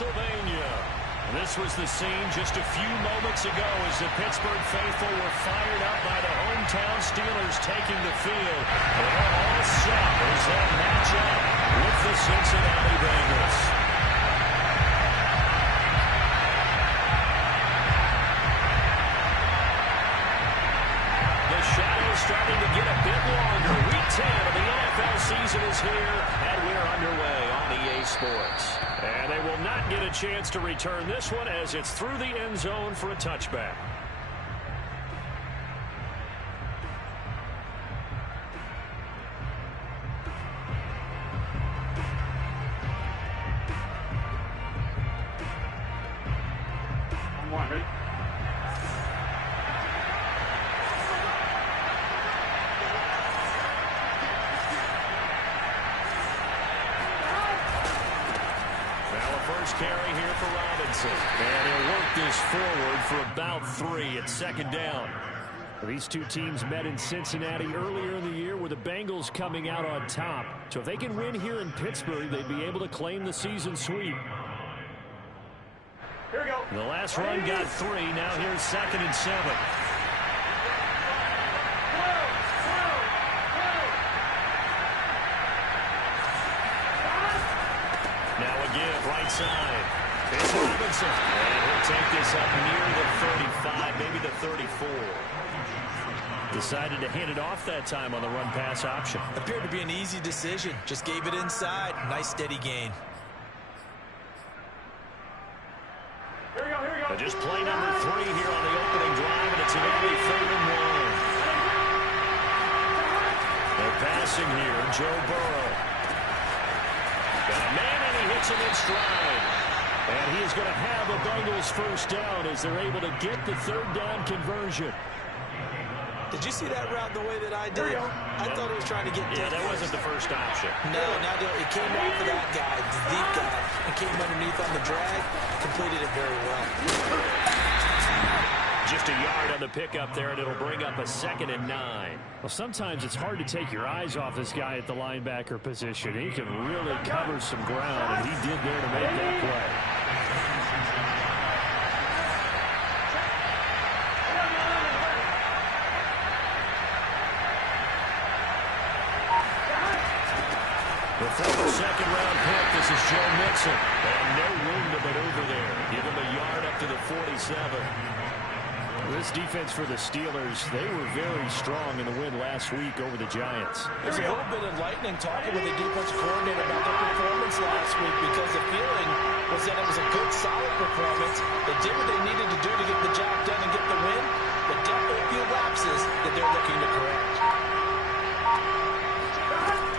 Pennsylvania. This was the scene just a few moments ago as the Pittsburgh faithful were fired up by the hometown Steelers taking the field. They're all set as that matchup with the Cincinnati Bengals. Starting to get a bit longer. Week 10 of the NFL season is here, and we're underway on EA Sports. And they will not get a chance to return this one as it's through the end zone for a touchback. Carry here for Robinson. And he'll work this forward for about 3. It's second down. These two teams met in Cincinnati earlier in the year with the Bengals coming out on top. So if they can win here in Pittsburgh, they'd be able to claim the season sweep. Here we go. The last run got 3. Now here's 2nd and 7. Right side. It's Robinson. And he'll take this up near the 35, maybe the 34. Decided to hand it off that time on the run-pass option. Appeared to be an easy decision. Just gave it inside. Nice steady gain. Here we go, here we go. Just play number 3 here on the opening drive, and it's an early 3rd and 1. They're passing here. Joe Burrow. Got a man, and he hits him in stride. And he is going to have the Bengals first down as they're able to get the 3rd down conversion. Did you see that route the way that I did? I thought he was trying to get that wasn't the first option. No, it came off of that guy, the deep guy, and came underneath on the drag. Completed it very well. Just a yard on the pickup there, and it'll bring up a 2nd and 9. Well, sometimes it's hard to take your eyes off this guy at the linebacker position. He can really cover some ground, and he did there to make that play. The former 2nd-round pick, this is Joe Mixon. And no room to maneuver there. Give him a yard up to the 47. This defense for the Steelers, they were very strong in the win last week over the Giants. There's a little bit of lightning talking with the defensive coordinator about their performance last week because the feeling was that it was a good, solid performance. They did what they needed to do to get the job done and get the win, but definitely a few lapses that they're looking to correct.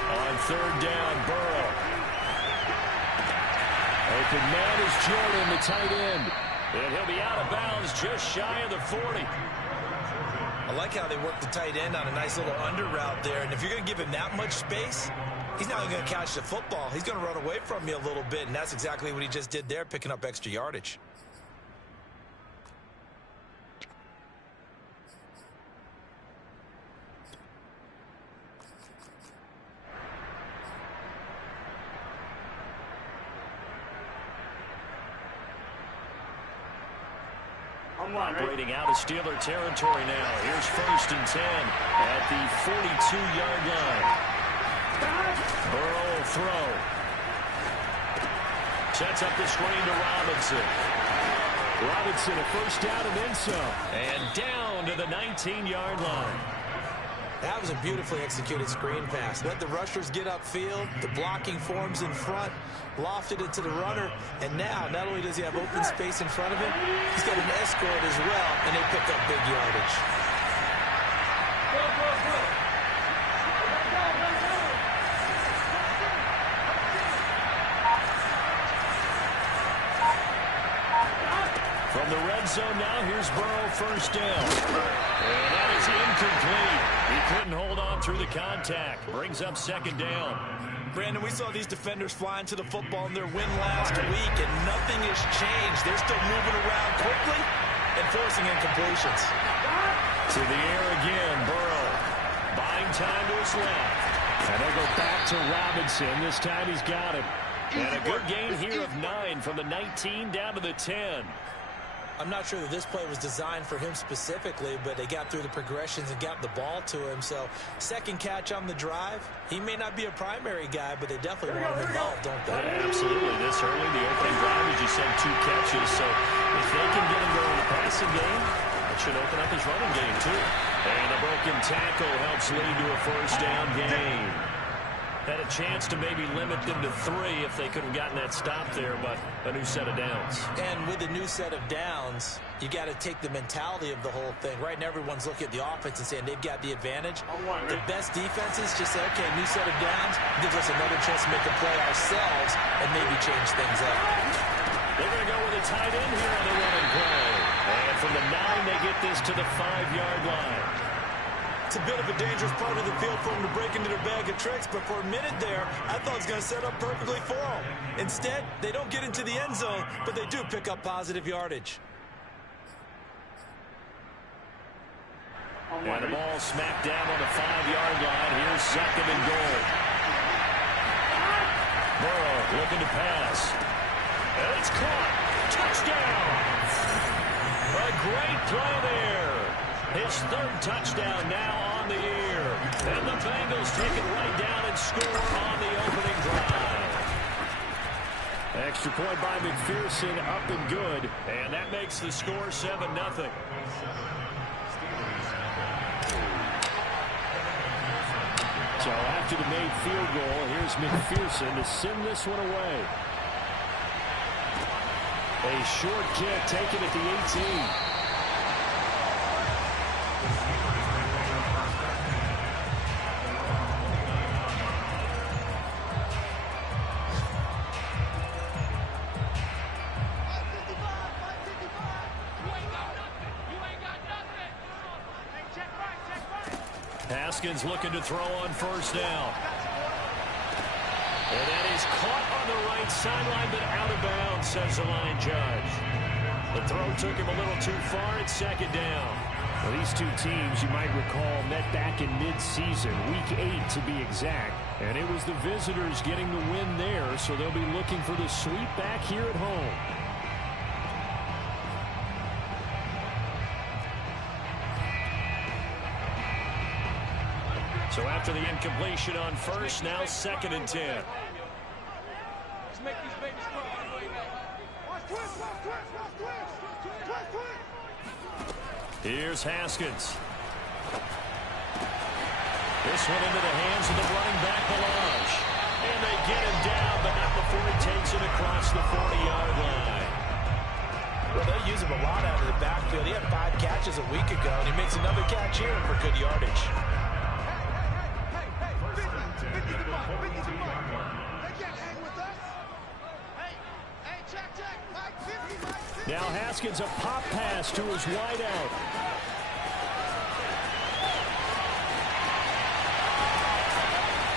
On 3rd down, Burrow. Open man is Jordan, the tight end. And he'll be out of bounds just shy of the 40. I like how they work the tight end on a nice little under route there. And if you're going to give him that much space, he's not going to catch the football. He's going to run away from you a little bit, and that's exactly what he just did there, picking up extra yardage. Operating out of Steeler territory now. Here's 1st and 10 at the 42-yard line. Burrow will throw. Sets up the screen to Robinson. Robinson a first down and then some. And down to the 19-yard line. That was a beautifully executed screen pass. Let the rushers get upfield. The blocking forms in front. Lofted it to the runner. And now, not only does he have open space in front of him, he's got an escort as well, and they pick up big yardage. From the red zone now, here's Burrow, first down. And that is incomplete. He couldn't hold on through the contact. Brings up 2nd down. Brandon, we saw these defenders flying to the football in their win last week, and nothing has changed. They're still moving around quickly and forcing incompletions. To the air again, Burrow. Buying time to his left. And they'll go back to Robinson. This time he's got it. And a good gain here of 9 from the 19 down to the 10. I'm not sure that this play was designed for him specifically, but they got through the progressions and got the ball to him. So second catch on the drive. He may not be a primary guy, but they definitely want him involved, don't they? Yeah, absolutely. This early, the opening drive, as you said, 2 catches. So if they can get him going in the passing game, that should open up his running game, too. And a broken tackle helps lead to a first down gain. Had a chance to maybe limit them to 3 if they could have gotten that stop there, but a new set of downs. And with a new set of downs, you got to take the mentality of the whole thing. Right now, everyone's looking at the offense and saying they've got the advantage. The best defenses just say, okay, new set of downs, gives us another chance to make a play ourselves and maybe change things up. They're going to go with a tight end here on the running play. And from the 9, they get this to the 5-yard line. It's a bit of a dangerous part of the field for him to break into their bag of tricks, but for a minute there, I thought it was going to set up perfectly for him. Instead, they don't get into the end zone, but they do pick up positive yardage. And the ball smacked down on the 5-yard line. Here's second and goal. Burrow looking to pass. And it's caught. Touchdown. A great play there. His 3rd touchdown now on the year. And the Bengals take it right down and score on the opening drive. Extra point by McPherson, up and good. And that makes the score 7-0. So after the made field goal, here's McPherson to send this one away. A short kick taken at the 18. Haskins looking to throw on first down. And that is caught on the right sideline, but out of bounds, says the line judge. The throw took him a little too far at second down. Well, these two teams, you might recall, met back in mid-season, week 8 to be exact. And it was the visitors getting the win there, so they'll be looking for the sweep back here at home. So after the incompletion on first, now 2nd and 10. Let's make these babies come on the way back. Watch twist. Here's Haskins. This one into the hands of the running back, Balaj. And they get him down, but not before he takes it across the 40-yard line. Well, they use him a lot out of the backfield. He had 5 catches a week ago, and he makes another catch here for good yardage. Now Haskins, a pop pass to his wideout.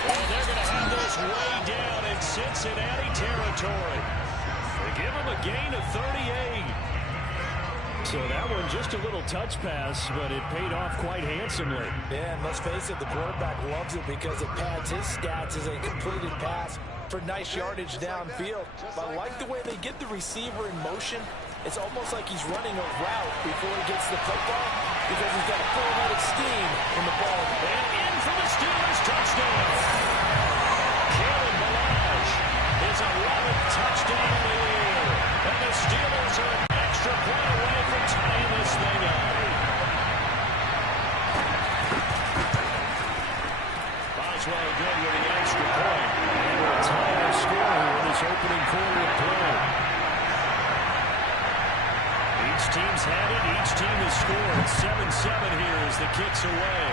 And they're going to have this way down in Cincinnati territory. They give him a gain of 38. So that one just a little touch pass, but it paid off quite handsomely. Yeah, and let's face it, the quarterback loves it because it pads his stats as a completed pass for nice yardage downfield. But I like the way they get the receiver in motion. It's almost like he's running a route before he gets the football because he's got a full head of steam when the ball. And in for the Steelers touchdown. Kalen Balaj is 11th touchdown of the year. And the Steelers are an extra point away from tying this thing up. Boswell good with the extra point. And we'll tie our score here in this opening quarter of play. Each team's had it. Each team has scored. 7-7 here as the kick's away.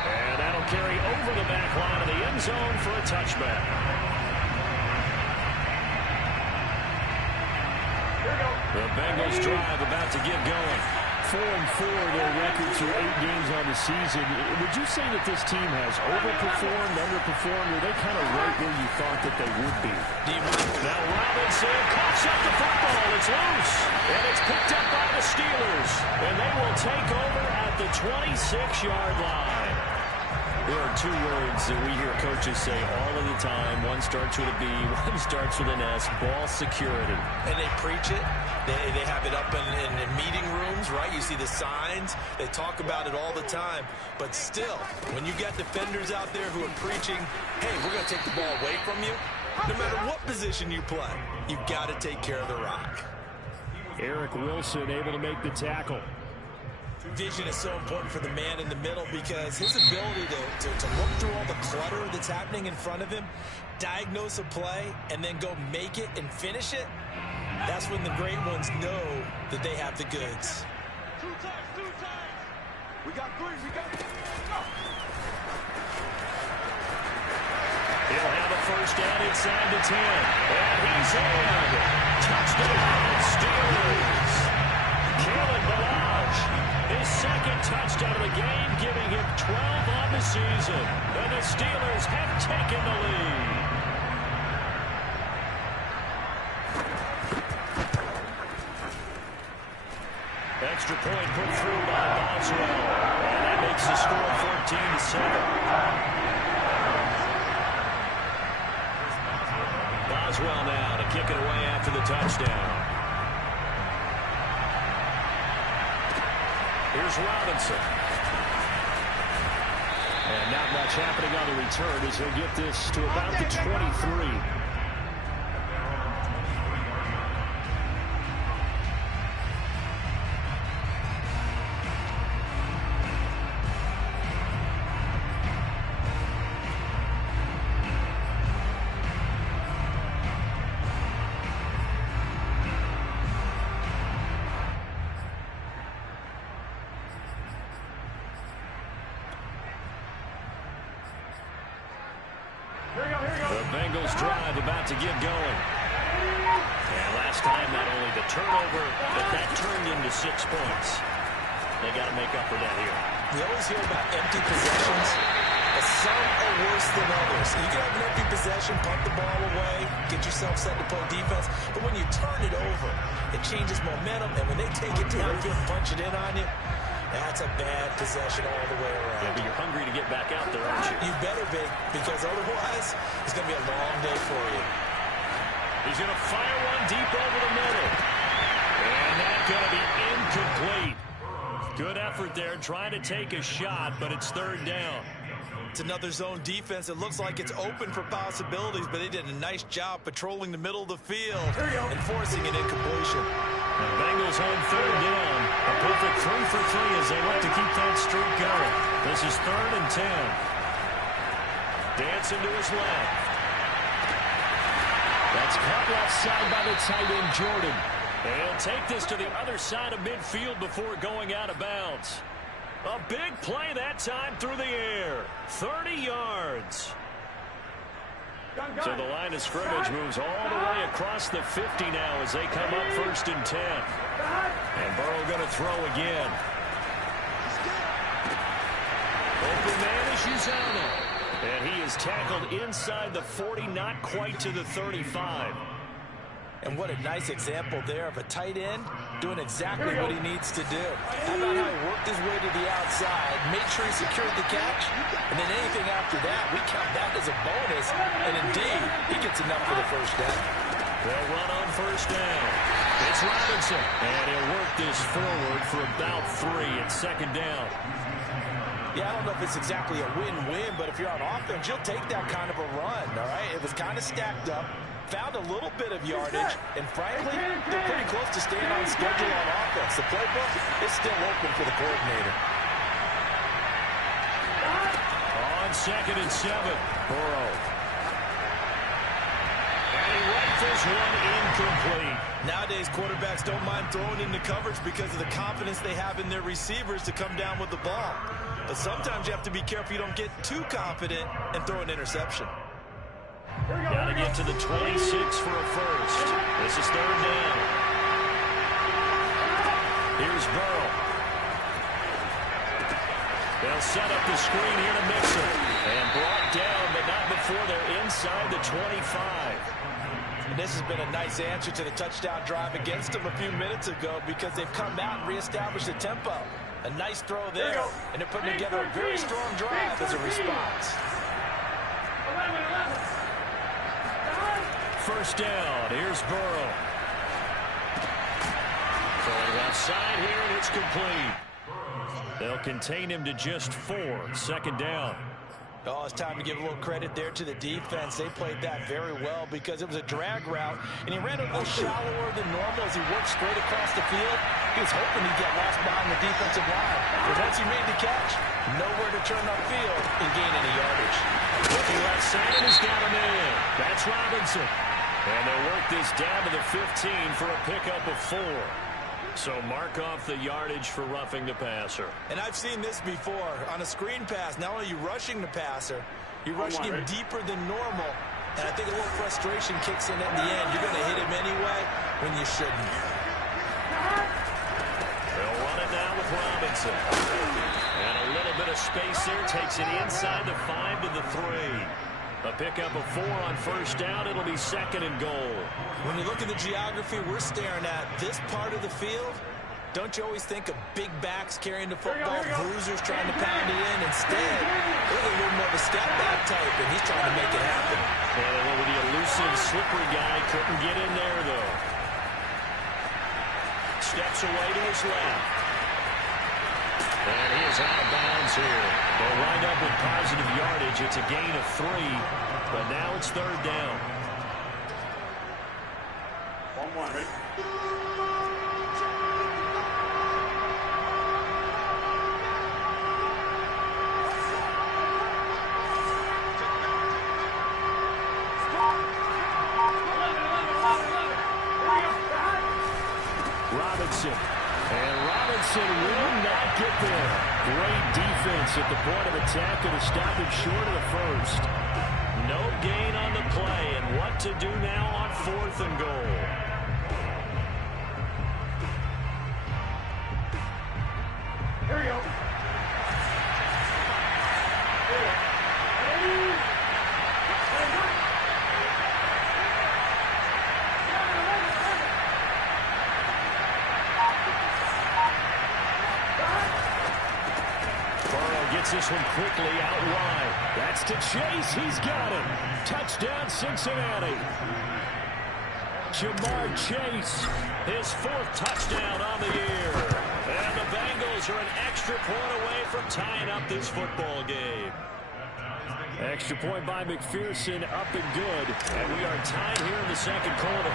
And that'll carry over the back line of the end zone for a touchback. The Bengals drive about to get going. 4-4 their record through 8 games on the season. Would you say that this team has overperformed, underperformed, or are they kind of right where you thought that they would be? Now Robinson coughs up the football. It's loose. And it's picked up by the Steelers. And they will take over at the 26-yard line. There are two words that we hear coaches say all of the time. One starts with a B, one starts with an S, ball security. And they preach it. They have it up in meeting rooms, right? You see the signs. They talk about it all the time. But still, when you got defenders out there who are preaching, hey, we're going to take the ball away from you, no matter what position you play, you got to take care of the rock. Eric Wilson able to make the tackle. Vision is so important for the man in the middle because his ability to look through all the clutter that's happening in front of him, diagnose a play, and then go make it and finish it, that's when the great ones know that they have the goods. Two times. We got three. He'll have a first down inside the 10. And he's in. Touchdown, Steelers. Kalen Ballage, his second touchdown of the game, giving him 12 on the season. And the Steelers have taken the lead. Extra point put through by Boswell. And that makes the score 14-7. Boswell now to kick it away after the touchdown. Here's Robinson. And not much happening on the return as he'll get this to about the 23. The Bengals drive about to get going. And last time, not only the turnover, but that turned into 6 points. They got to make up for that here. We always hear about empty possessions, but some are worse than others. You can have an empty possession, punt the ball away, get yourself set to play defense, but when you turn it over, it changes momentum, and when they take it downfield and punch it in on you, that's a bad possession all the way around. Yeah, but you're hungry to get back out there, aren't you? You better be, because otherwise, it's going to be a long day for you. He's going to fire one deep over the middle. And that's going to be incomplete. Good effort there, trying to take a shot, but it's third down. It's another zone defense. It looks like it's open for possibilities, but they did a nice job patrolling the middle of the field and forcing an incompletion. The Bengals on third down. A perfect 3 for 3 as they look to keep that streak going. This is 3rd and 10. Dancing to his left. That's caught left side by the tight end, Jordan. He'll take this to the other side of midfield before going out of bounds. A big play that time through the air. 30 yards. So the line of scrimmage moves all the way across the 50 now as they come up 1st and 10. And Burrow going to throw again. Open man is Uzana. And he is tackled inside the 40, not quite to the 35. And what a nice example there of a tight end doing exactly what he needs to do. How about how he worked his way to the outside, made sure he secured the catch, and then anything after that, we count that as a bonus. And indeed, he gets enough for the first down. They'll run on first down. It's Robinson. And he'll work this forward for about 3 at 2nd down. Yeah, I don't know if it's exactly a win-win, but if you're on offense, you'll take that kind of a run, all right? It was kind of stacked up. Found a little bit of yardage, and frankly, they're pretty close to staying on schedule on offense. The playbook is still open for the coordinator. On 2nd and 7, Burrow. And he rifles one incomplete. Nowadays, quarterbacks don't mind throwing into coverage because of the confidence they have in their receivers to come down with the ball. But sometimes you have to be careful you don't get too confident and throw an interception. Got to get to the 26 for a first. This is 3rd down. Here's Burrow. They'll set up the screen here to Mixon. And brought down, but not before they're inside the 25. And this has been a nice answer to the touchdown drive against them a few minutes ago because they've come out and reestablished the tempo. A nice throw there, and they're putting together a very strong drive as a response. First down. Here's Burrow. Throwing left side here, and it's complete. They'll contain him to just 4. Second down. Oh, it's time to give a little credit there to the defense. They played that very well because it was a drag route, and he ran a little shallower than normal as he worked straight across the field. He was hoping he'd get lost behind the defensive line. But once he made the catch, nowhere to turn upfield and gain any yardage. Looking left side, and he's got him in. That's Robinson. And they'll work this down to the 15 for a pickup of 4. So mark off the yardage for roughing the passer. And I've seen this before. On a screen pass, not only are you rushing the passer, you're rushing him deeper than normal. And I think a little frustration kicks in at the end. You're going to hit him anyway when you shouldn't. They'll run it now with Robinson. And a little bit of space there. Takes it inside the 5 to the 3. A pickup of 4 on first down. It'll be second and goal. When you look at the geography we're staring at, this part of the field, don't you always think of big backs carrying the football, bruisers trying to pound it in? Instead, they're a little more of a scat back type, and he's trying to make it happen. And with the elusive, slippery guy, couldn't get in there, though. Steps away to his left. And he is out of bounds here. They'll wind up with positive yardage. It's a gain of 3, but now it's third down. 1-1, ready? Robinson. And Robinson will not get there. Great defense at the point of attack and a stoppage short of the first. No gain on the play, and what to do now on 4th and goal. Here we go. Gets this one quickly out wide. That's to Chase. He's got it. Touchdown, Cincinnati. Jamar Chase, his 4th touchdown on the year. And the Bengals are an extra point away from tying up this football game. Extra point by McPherson, up and good. And we are tied here in the second quarter.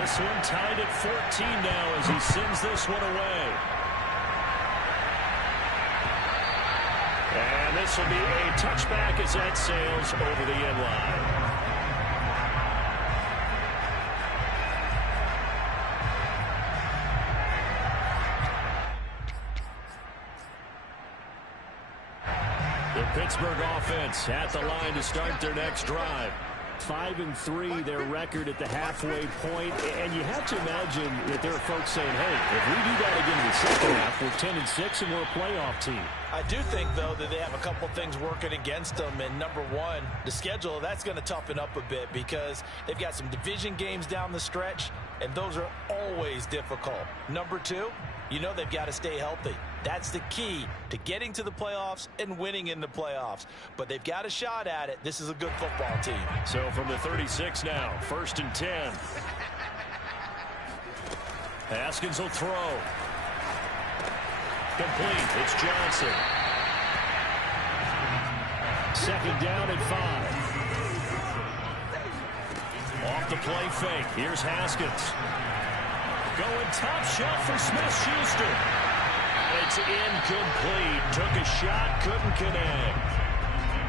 This one tied at 14 now as he sends this one away. And this will be a touchback as that sails over the end line. The Pittsburgh offense at the line to start their next drive. 5-3, their record at the halfway point. And you have to imagine that there are folks saying, hey, if we do that again in the second half, we're 10-6 and we're a playoff team. I do think, though, that they have a couple things working against them. And number one, the schedule, that's going to toughen up a bit because they've got some division games down the stretch, and those are always difficult. Number two, you know they've got to stay healthy. That's the key to getting to the playoffs and winning in the playoffs. But they've got a shot at it. This is a good football team. So from the 36 now, 1st and 10. Haskins will throw. Complete. It's Johnson. 2nd down and 5. Off the play fake. Here's Haskins. Going top shelf for Smith-Schuster. It's incomplete. Took a shot, couldn't connect.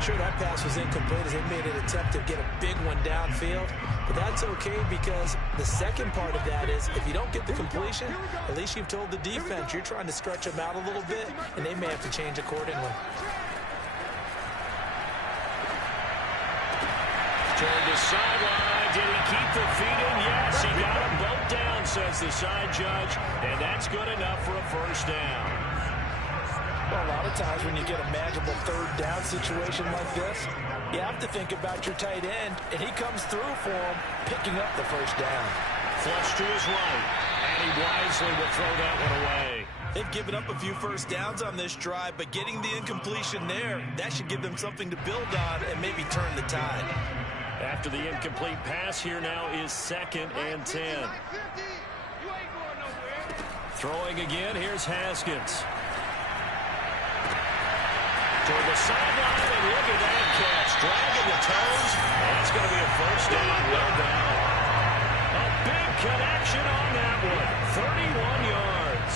Sure, that pass was incomplete as they made an attempt to get a big one downfield. But that's okay because the second part of that is if you don't get the completion, at least you've told the defense you're trying to stretch them out a little bit, and they may have to change accordingly. Toward the sideline. Did he keep the feet in? Yes, he got them both down, says the side judge. And that's good enough for a first down. Well, a lot of times when you get a manageable 3rd down situation like this, you have to think about your tight end, and he comes through for him, picking up the first down. Flush to his right. And he wisely will throw that one away. They've given up a few first downs on this drive, but getting the incompletion there, that should give them something to build on and maybe turn the tide. After the incomplete pass, here now is 2nd and 10. Throwing again, here's Haskins. Toward the sideline, and look at that catch. Dragging the toes. That's going to be a first down. Well done. A big connection on that one. 31 yards.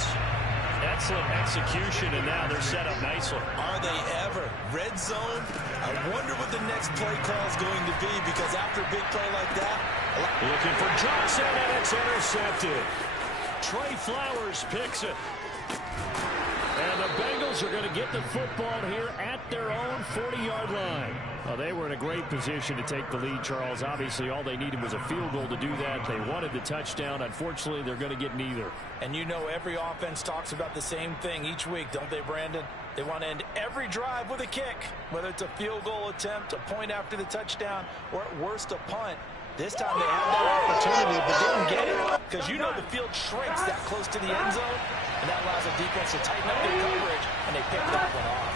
Excellent execution, and now they're set up nicely. Are they ever? Red zone? I wonder what the next play call is going to be, because after a big play like that... Looking for Johnson, and it's intercepted. Trey Flowers picks it. And the Bengals are going to get the football here at their own 40-yard line. Well, they were in a great position to take the lead, Charles. Obviously, all they needed was a field goal to do that. They wanted the touchdown. Unfortunately, they're going to get neither. And you know every offense talks about the same thing each week, don't they, Brandon? They want to end every drive with a kick, whether it's a field goal attempt, a point after the touchdown, or at worst, a punt. This time they had that opportunity but didn't get it, because you know the field shrinks that close to the end zone, and that allows the defense to tighten up their coverage, and they picked that one off.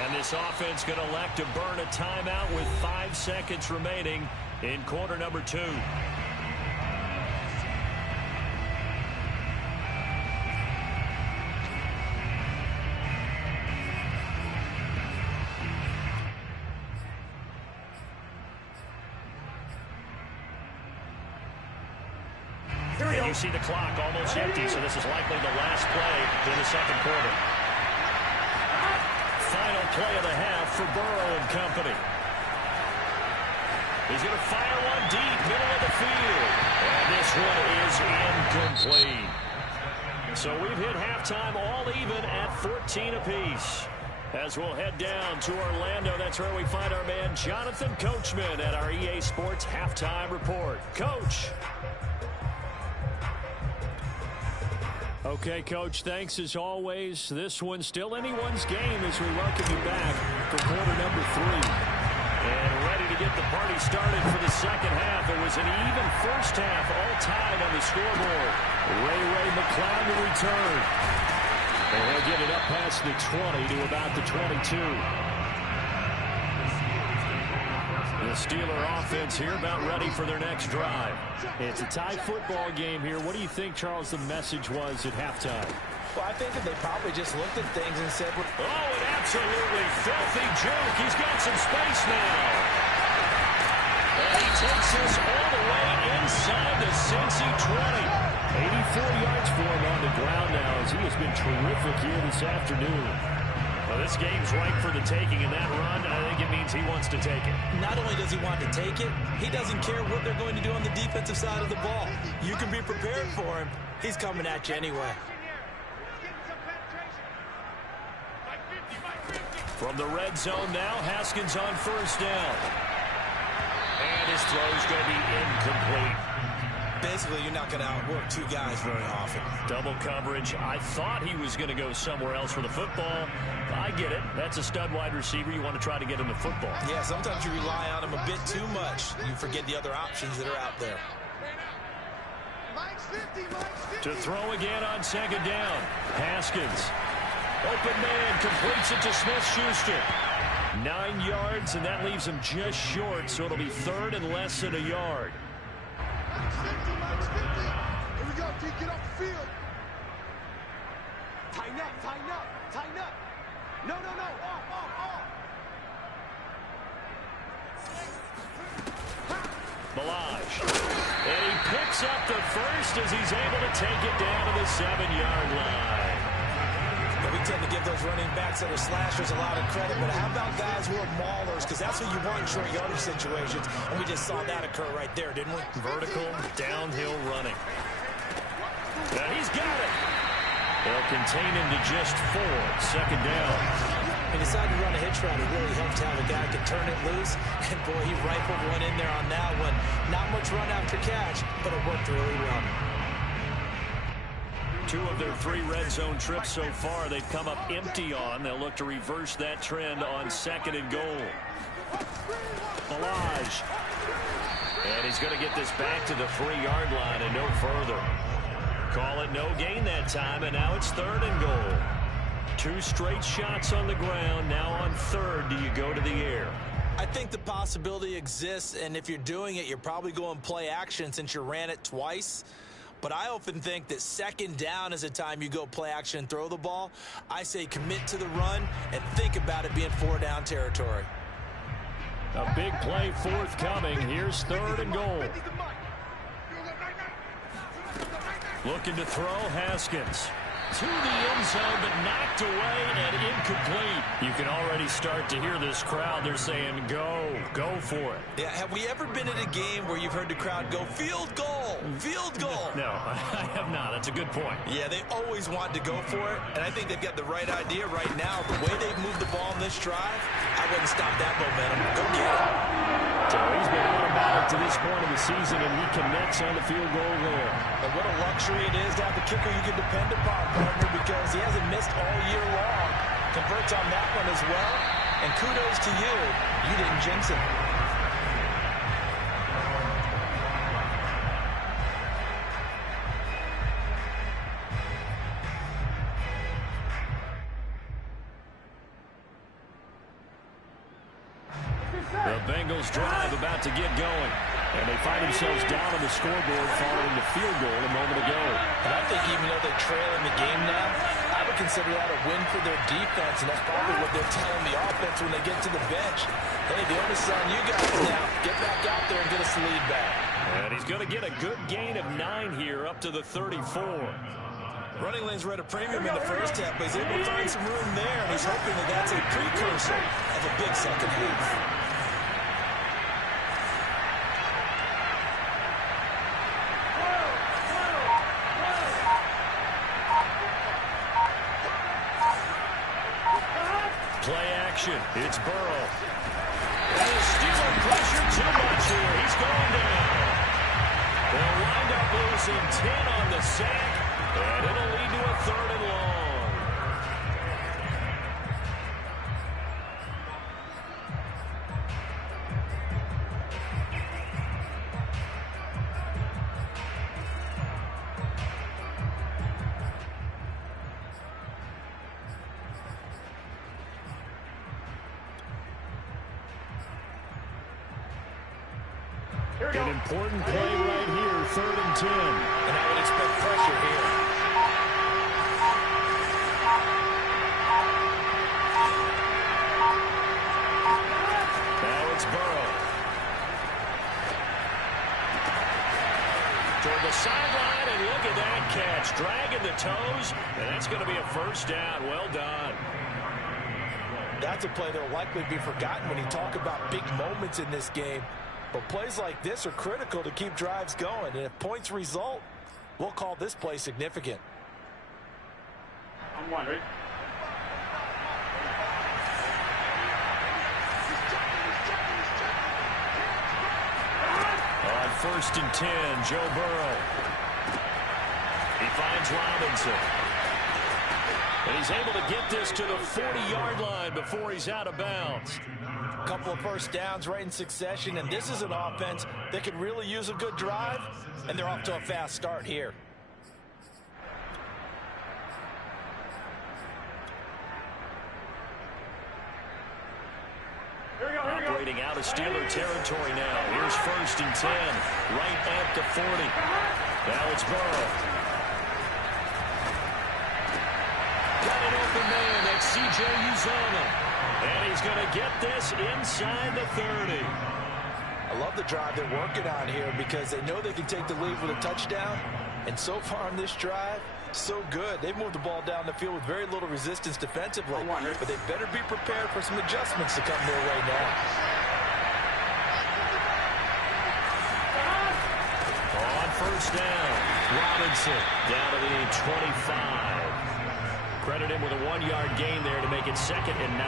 And this offense going to elect to burn a timeout with 5 seconds remaining in quarter number 2. And you see the clock almost empty, so this is likely the last play in the second quarter. Final play of the half for Burrow and company. He's going to fire one deep, middle of the field. And this one is incomplete. So we've hit halftime all even at 14 apiece. As we'll head down to Orlando, that's where we find our man Jonathan Coachman at our EA Sports Halftime Report. Coach. Okay, Coach, thanks as always. This one's still anyone's game as we welcome you back for quarter number 3. And ready to get the party started for the second half. It was an even first half, all tied on the scoreboard. Ray McCloud will return. And he'll get it up past the 20 to about the 22. The Steeler offense here about ready for their next drive. It's a tie football game here. What do you think, Charles, the message was at halftime? Well, I think that they probably just looked at things and said, oh, an absolutely filthy juke. He's got some space now. And he takes us all the way inside the Cincy 20. 84 yards for him on the ground now as he has been terrific here this afternoon. Well, this game's ripe for the taking, and that run, I think it means he wants to take it. Not only does he want to take it, he doesn't care what they're going to do on the defensive side of the ball. You can be prepared for him. He's coming at you anyway. From the red zone now, Haskins on first down. And his throw's going to be incomplete. Basically, you're not going to outwork 2 guys very often. Double coverage. I thought he was going to go somewhere else for the football. I get it. That's a stud wide receiver. You want to try to get him the football. Yeah, sometimes you rely on him a bit too much. You forget the other options that are out there. To throw again on second down. Haskins. Open man completes it to Smith-Schuster. 9 yards, and that leaves him just short, so it'll be third and less than a yard. Here we go, T. Get off the field. Tighten up, tighten up, tighten up. No. Off. Balaj. And he picks up the first as he's able to take it down to the 7-yard line. But we tend to give those running backs that are slashers a lot of credit, but how about guys who are maulers? Because that's what you want in short yardage situations, and we just saw that occur right there, didn't we? Vertical, downhill running. And he's got it. They'll contain him to just 4. Second down. He decided to run a hitch route. It really helped how the guy could turn it loose, and boy, he rifled one in there on that one. Not much run after catch, but it worked really well. 2 of their 3 red zone trips so far they've come up empty on. They'll look to reverse that trend on second and goal. Balaj. And he's going to get this back to the 3-yard line and no further. Call it no gain that time, and now it's 3rd and goal. 2 straight shots on the ground. Now on 3rd, do you go to the air? I think the possibility exists, and if you're doing it, you're probably going play action since you ran it twice. But I often think that 2nd down is a time you go play action and throw the ball. I say commit to the run and think about it being 4-down territory. A big play forthcoming. Here's 3rd and goal. Looking to throw, Haskins. To the end zone, but knocked away and incomplete. You can already start to hear this crowd. They're saying, go for it. Yeah, have we ever been at a game where you've heard the crowd go, field goal, field goal? No, I have not. That's a good point. Yeah, they always want to go for it, and I think they've got the right idea right now. The way they've moved the ball in this drive, I wouldn't stop that momentum. Go get it. So he's been automatic to this point of the season, and he connects on the field goal there. And what a luxury it is to have the kicker you can depend upon, partner, because he hasn't missed all year long. Converts on that one as well. And kudos to you. You didn't jinx him. The Bengals drive about to get going. And they find themselves down on the scoreboard following the field goal a moment ago. And I think even though they're trailing the game now, I would consider that a win for their defense, and that's probably what they're telling the offense when they get to the bench. Hey, the onus is on you guys now. Get back out there and get us the lead back. And he's going to get a good gain of 9 here up to the 34. Running lanes were at a premium in the first half, but he's able to find some room there, and he's hoping that that's a precursor of a big second half. Play action. It's Burrow. And the Steeler pressure too much here. He's going down. They'll wind up losing 10 on the sack, and it'll lead to a 3rd and long. An important play right here, 3rd and 10. And I would expect pressure here. Now it's Burrow. Toward the sideline, and look at that catch. Dragging the toes, and that's going to be a 1st down. Well done. That's a play that will likely be forgotten when you talk about big moments in this game. But plays like this are critical to keep drives going. And if points result, we'll call this play significant. I'm wondering. On 1st and 10, Joe Burrow. He finds Robinson. And he's able to get this to the 40-yard line before he's out of bounds. A couple of 1st downs right in succession, and this is an offense that could really use a good drive, and they're off to a fast start here. Operating out of Steeler territory now. Here's 1st and 10, right at the 40. Now it's Burrow. Got an open man. That's C.J. Uzomah. And he's going to get this inside the 30. I love the drive they're working on here because they know they can take the lead with a touchdown. And so far on this drive, so good. They've moved the ball down the field with very little resistance defensively. But they better be prepared for some adjustments to come their way now. On 1st down, Robinson down to the 25. Credit him with a 1-yard gain there to make it 2nd and 9.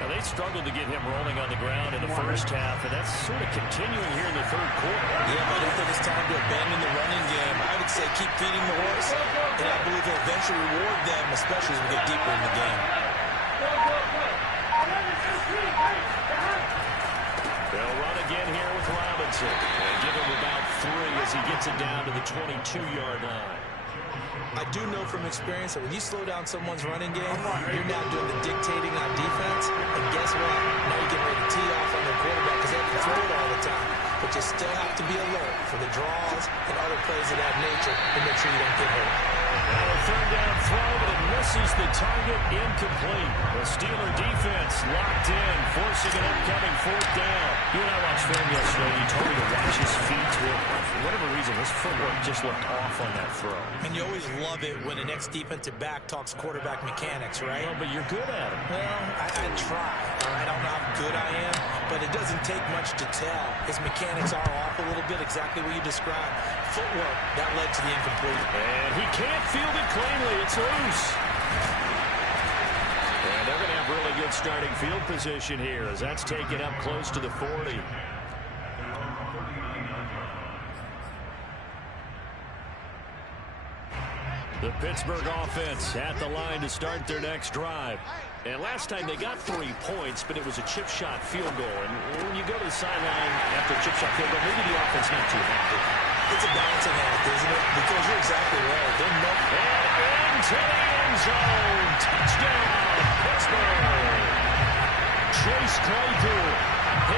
Now, they struggled to get him rolling on the ground in the first half, and that's sort of continuing here in the 3rd quarter. Yeah, but I don't think it's time to abandon the running game. I would say keep feeding the horse, and I believe he'll eventually reward them, especially as we get deeper in the game. They'll run again here with Robinson. And give him about 3 as he gets it down to the 22-yard line. I do know from experience that when you slow down someone's running game, you're now doing the dictating on defense. And guess what? Now you're getting ready to tee off on their quarterback because they have to throw it all the time. But you still have to be alert for the draws and other plays of that nature to make sure you don't get hurt. Now a third down throw, but it misses the target, incomplete. The Steeler defense locked in, forcing an upcoming 4th down. You and I watched film yesterday. You told me to watch his feet. For whatever reason, his footwork just looked off on that throw. And you always love it when the next defensive back talks quarterback mechanics, right? Well, but you're good at it. Well, I try. I don't know how good I am, but it doesn't take much to tell. His mechanics are off a little bit, exactly what you described. Footwork, that led to the incomplete. And he can't field it cleanly. It's loose. And they're going to have really good starting field position here as that's taken up close to the 40. The Pittsburgh offense at the line to start their next drive. And last time they got 3 points, but it was a chip shot field goal. And when you go to the sideline after a chip shot field goal, maybe the offense not too happy. It's a balancing act, isn't it? Because you're exactly right. They're not. And into the end zone. Touchdown, Pittsburgh. Chase Claypool,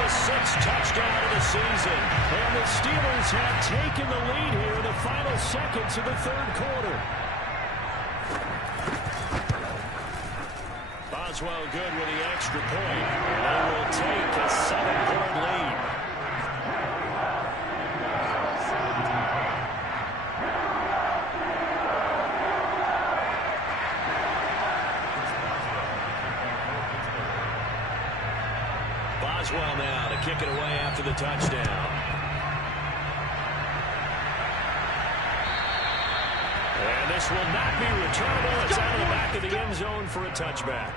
his 6th touchdown of the season. And the Steelers have taken the lead here in the final seconds of the 3rd quarter. Boswell good with the extra point. They will take a 7-point lead. Boswell now to kick it away after the touchdown. And this will not be returnable. It's out of the back of the end zone for a touchback.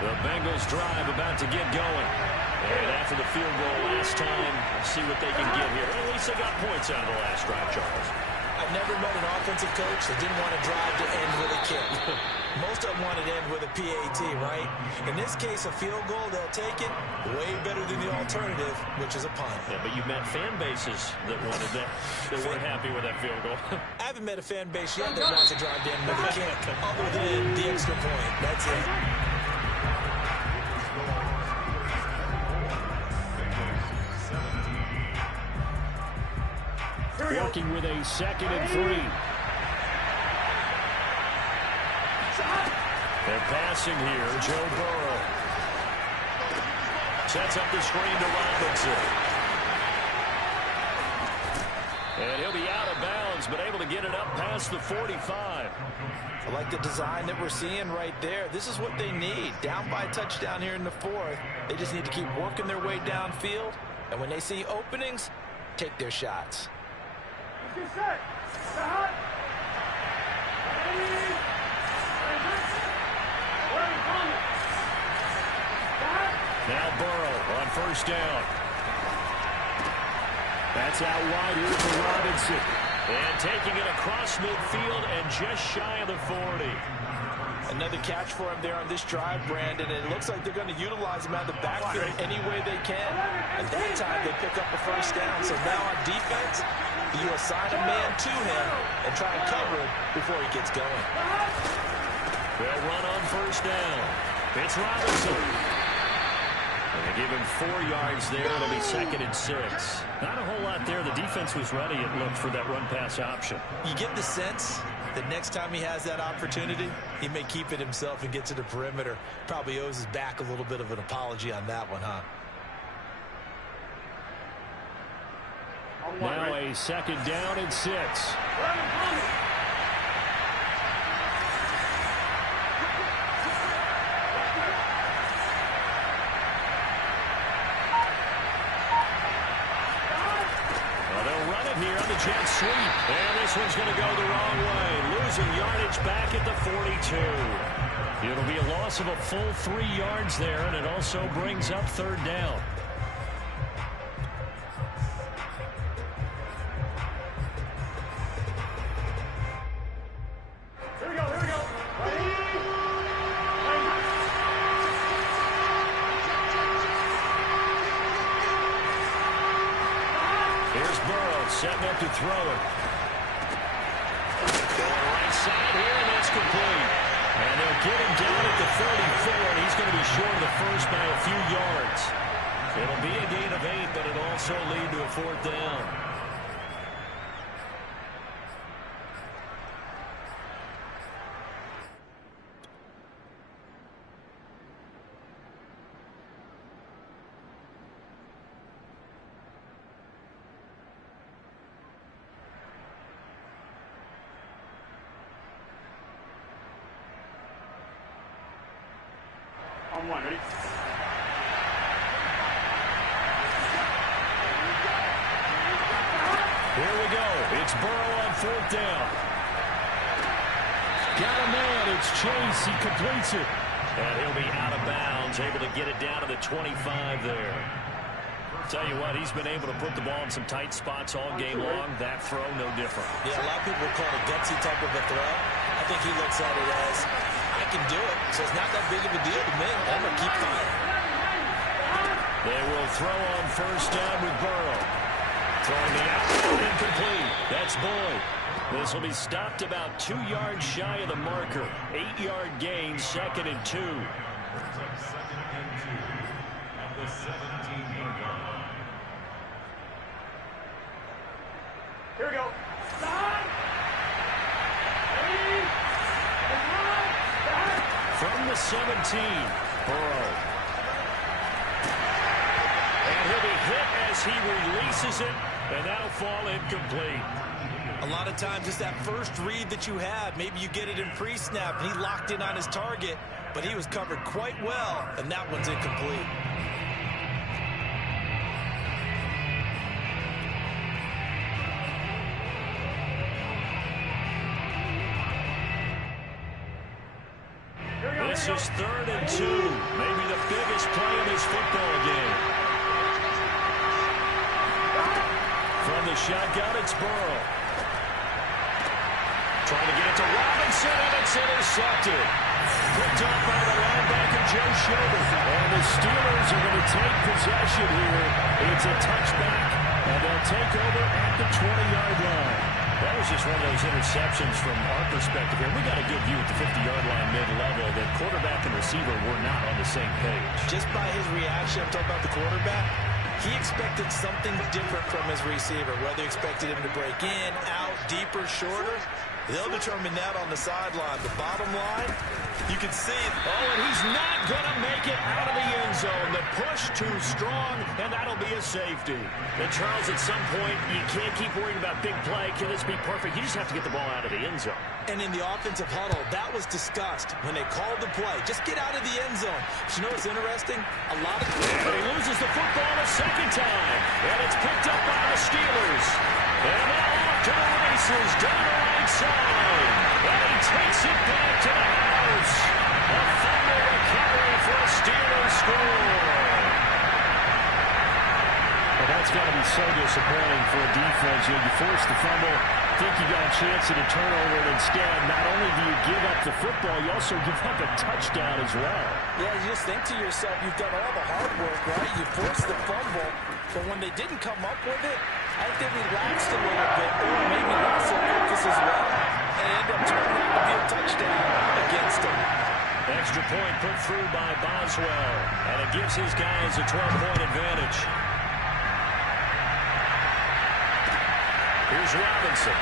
The Bengals drive about to get going. And after the field goal last time, see what they can get here. At least they got points out of the last drive, Charles. I've never met an offensive coach that didn't want to drive to end with a kick. Most of them wanted to end with a PAT, right? In this case, a field goal, they'll take it. Way better than the alternative, which is a punt. Yeah, but you met fan bases that wanted that, that weren't happy with that field goal. I haven't met a fan base yet that wants to drive to end with a kick, other than the extra point. That's it. Working with a 2nd and 3. They're passing here. Joe Burrow sets up the screen to Robinson. And he'll be out of bounds, but able to get it up past the 45. I like the design that we're seeing right there. This is what they need. Down by a touchdown here in the 4th. They just need to keep working their way downfield. And when they see openings, take their shots. Now Burrow on 1st down. That's out wide here for Robinson. And taking it across midfield and just shy of the 40. Another catch for him there on this drive, Brandon. And it looks like they're going to utilize him out of the backfield any way they can. At that time, they pick up a 1st down. So now on defense, you assign a man to him and try and cover him before he gets going. They'll run on 1st down. It's Robinson. And they give him 4 yards there. It'll be 2nd and 6. Not a whole lot there. The defense was ready, it looked, for that run-pass option. You get the sense that next time he has that opportunity, he may keep it himself and get to the perimeter. Probably owes his back a little bit of an apology on that one, huh? Now a 2nd down and 6. Here on the jet sweep. And this one's going to go the wrong way. Losing yardage back at the 42. It'll be a loss of a full 3 yards there, and it also brings up third down. Setting up to throw it. Going right side here, and that's complete. And they'll get him down at the 34, and he's going to be short of the first by a few yards. It'll be a gain of 8, but it'll also lead to a fourth down. On one, ready? Here we go. It's Burrow on fourth down. Got a man. It's Chase. He completes it. And he'll be out of bounds, able to get it down to the 25 there. Tell you what, he's been able to put the ball in some tight spots all game long. That throw, no different. Yeah, a lot of people call it a gutsy type of a throw. I think he looks at it as, I can do it, so it's not that big of a deal to me. I'm going to keep firing. They will throw on first down with Burrow. Throwing the out, incomplete. That's Boyd. This will be stopped about 2 yards shy of the marker. 8-yard gain, 2nd and 2. Here we go. From the 17, Burrow. And he'll be hit as he releases it, and that'll fall incomplete. A lot of times it's that first read that you have. Maybe you get it in pre-snap, and he locked in on his target, but he was covered quite well, and that one's incomplete. This is 3rd and 2, maybe the biggest play of this football game. From the shotgun, it's Burrow. Trying to get it to Robinson, and it's intercepted. Picked up by the linebacker, Joe Schobert. And the Steelers are going to take possession here. It's a touchback, and they'll take over at the 20-yard line. That was just one of those interceptions from our perspective here. We got a good view at the 50-yard line mid-level that quarterback and receiver were not on the same page. Just by his reaction, I'm talking about the quarterback, he expected something different from his receiver, whether he expected him to break in, out, deeper, shorter. They'll determine that on the sideline. The bottom line, you can see. Oh, and he's not going to make it out of the end zone. The push too strong, and that'll be a safety. And Charles, at some point, you can't keep worrying about big play. Can this be perfect? You just have to get the ball out of the end zone. And in the offensive huddle, that was discussed when they called the play. Just get out of the end zone. But you know what's interesting? A lot of... But he loses the football a second time. And it's picked up by the Steelers. And now off to the races down the right side. And he takes it back to the house. A fumble recovery for a Steelers score. Well, that's got to be so disappointing for a defense. You force the fumble, think you got a chance at a turnover, and instead, not only do you give up the football, you also give up a touchdown as well. Yeah, you just think to yourself, you've done all the hard work, right? You forced the fumble, but when they didn't come up with it, I think they relaxed a little bit, or maybe lost some focus as well, and ended up turning out to be a touchdown against them. Extra point put through by Boswell, and it gives his guys a 12-point advantage. Here's Robinson.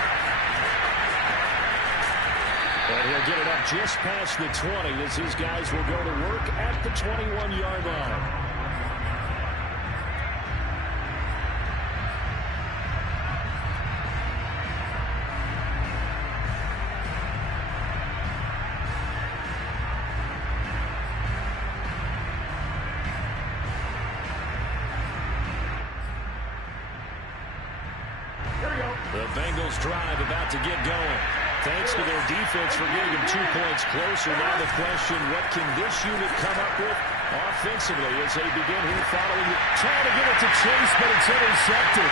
And he'll get it up just past the 20 as his guys will go to work at the 21-yard line. The Bengals drive about to get going. thanks to their defense for getting them 2 points closer. Now the question, what can this unit come up with offensively as they begin here following it? Trying to get it to Chase, but it's intercepted.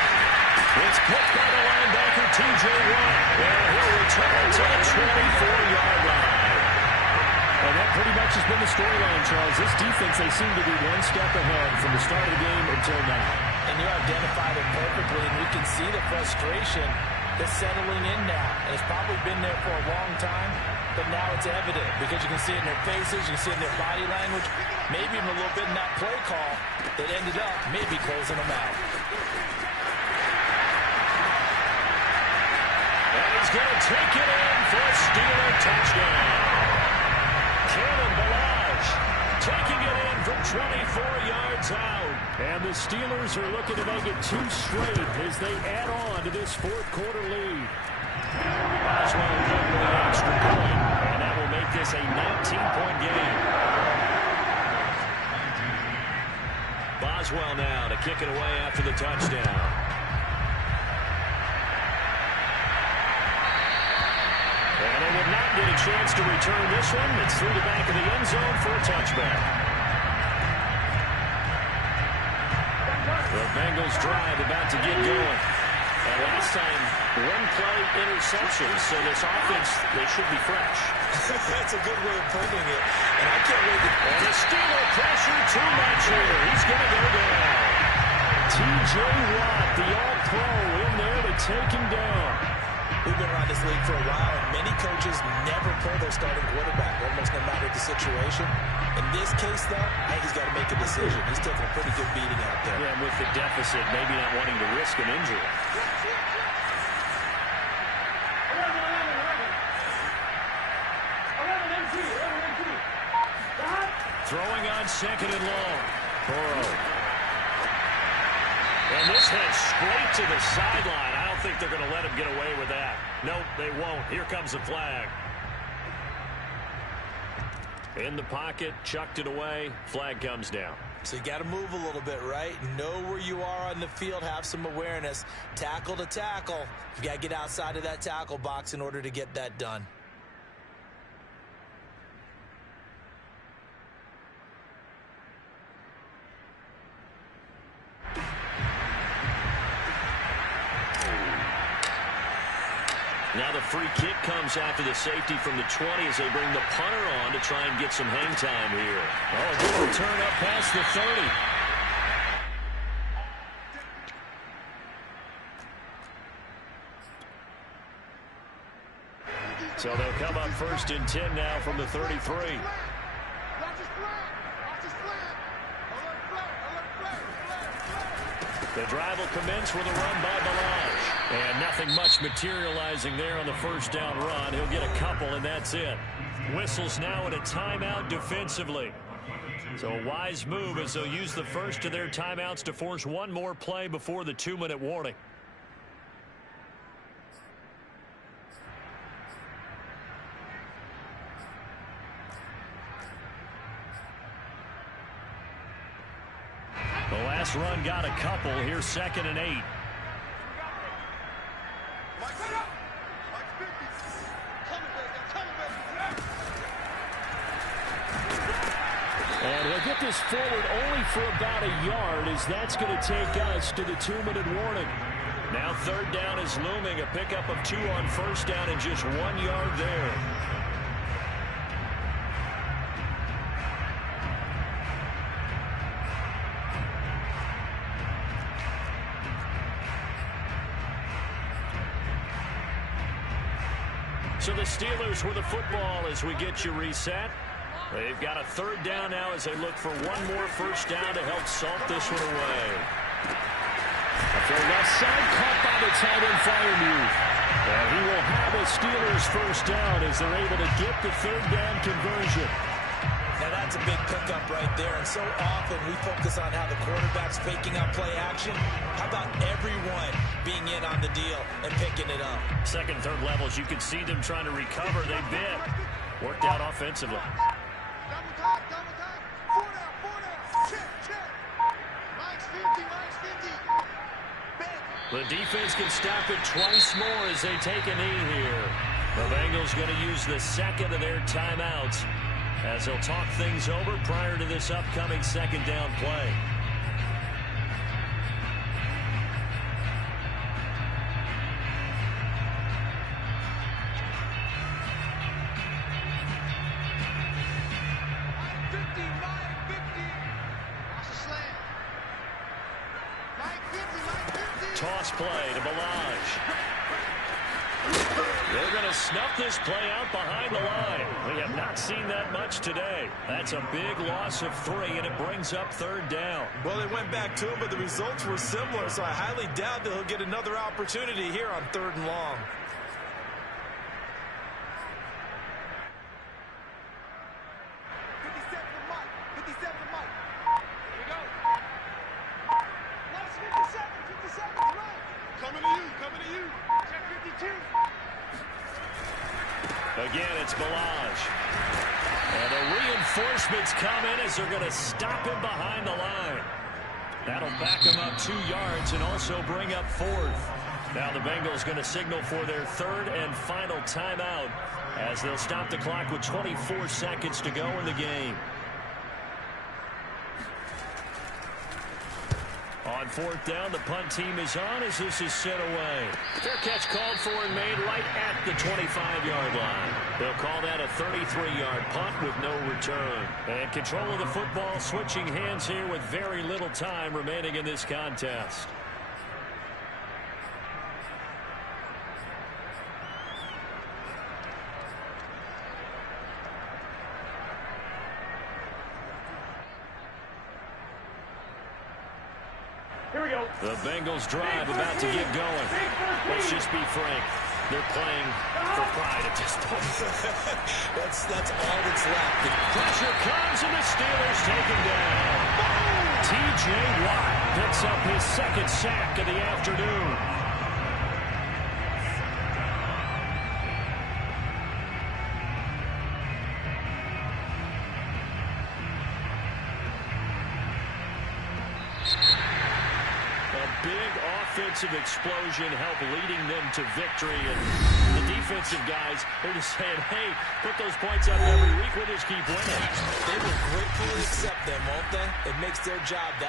It's picked by the linebacker, T.J. Watt. And he'll return to the 24-yard line. And that pretty much has been the storyline, Charles. This defense, they seem to be one step ahead from the start of the game until now. And you identified it perfectly, and we can see the frustration that's settling in now. And it's probably been there for a long time, but now it's evident because you can see it in their faces, you can see it in their body language, maybe even a little bit in that play call that ended up maybe closing them out. And he's going to take it in for a Steeler touchdown. Kalen Ballage taking it in from 24 yards out. And the Steelers are looking to make it 2 straight as they add on to this fourth-quarter lead. Boswell going with an extra point, and that will make this a 19-point game. Boswell now to kick it away after the touchdown. And they will not get a chance to return this one. It's through the back of the end zone for a touchback. The Bengals drive about to get going. And last time, 1-play interception. So this offense, they should be fresh. That's a good way of putting it. And I can't wait to... And the Steeler pressure too much here. He's going to go down. T.J. Watt, the all-pro, in there to take him down. We've been around this league for a while, and many coaches never pull their starting quarterback, almost no matter the situation. In this case, though, I think he's got to make a decision. He's taking a pretty good beating out there. Yeah, and with the deficit, maybe not wanting to risk an injury. Throwing on second and long. Burrow. And this head straight to the sideline. I don't think they're going to let him get away with that. Nope, they won't. Here comes the flag. In the pocket, chucked it away. Flag comes down. So you got to move a little bit, right? Know where you are on the field. Have some awareness. Tackle to tackle. You got to get outside of that tackle box in order to get that done. Now the free kick comes after the safety from the 20 as they bring the punter on to try and get some hang time here. Oh, a good return up past the 30. So they'll come up 1st and 10 now from the 33. The drive will commence with a run by Ballage. And nothing much materializing there on the first down run. He'll get a couple, and that's it. Whistles now at a timeout defensively. So a wise move as they'll use the first of their timeouts to force one more play before the 2-minute warning. The last run got a couple. Here's 2nd and 8. And we'll get this forward only for about a yard as that's going to take us to the 2-minute warning. Now 3rd down is looming. A pickup of 2 on 1st down and just 1 yard there. So the Steelers with the football as we get you reset. They've got a 3rd down now as they look for one more 1st down to help salt this one away. From left side, caught by the tight end Freiermuth. And he will have a Steelers 1st down as they're able to get the 3rd down conversion. Now that's a big pickup right there, and so often we focus on how the quarterback's faking out play action. How about everyone being in on the deal and picking it up? 2nd, 3rd levels, you can see them trying to recover. They bit. Worked out offensively. The defense can stop it twice more as they take a knee here. The Bengals going to use the second of their timeouts as they'll talk things over prior to this upcoming second down play. Toss play to Balaj. They're going to snuff this play out behind the line. We have not seen that much today. That's a big loss of 3, and it brings up third down. Well, they went back to him, but the results were similar, so I highly doubt that he'll get another opportunity here on 3rd and long. Again, it's Balaj. And the reinforcements come in as they're going to stop him behind the line. That'll back him up 2 yards and also bring up 4th. Now the Bengals going to signal for their 3rd and final timeout as they'll stop the clock with 24 seconds to go in the game. On 4th down, the punt team is on as this is sent away. Fair catch called for and made right at the 25-yard line. They'll call that a 33-yard punt with no return. And control of the football switching hands here with very little time remaining in this contest. Here we go. The Bengals drive about to get going. Let's just be frank. They're playing for pride at this point. That's all that's left. The pressure comes and the Steelers take him down. T.J. Watt picks up his 2nd sack of the afternoon. Big offensive explosion helped leading them to victory. And the defensive guys, they're just saying, hey, put those points up every week. We'll just keep winning. They will gratefully accept them, won't they? It makes their job that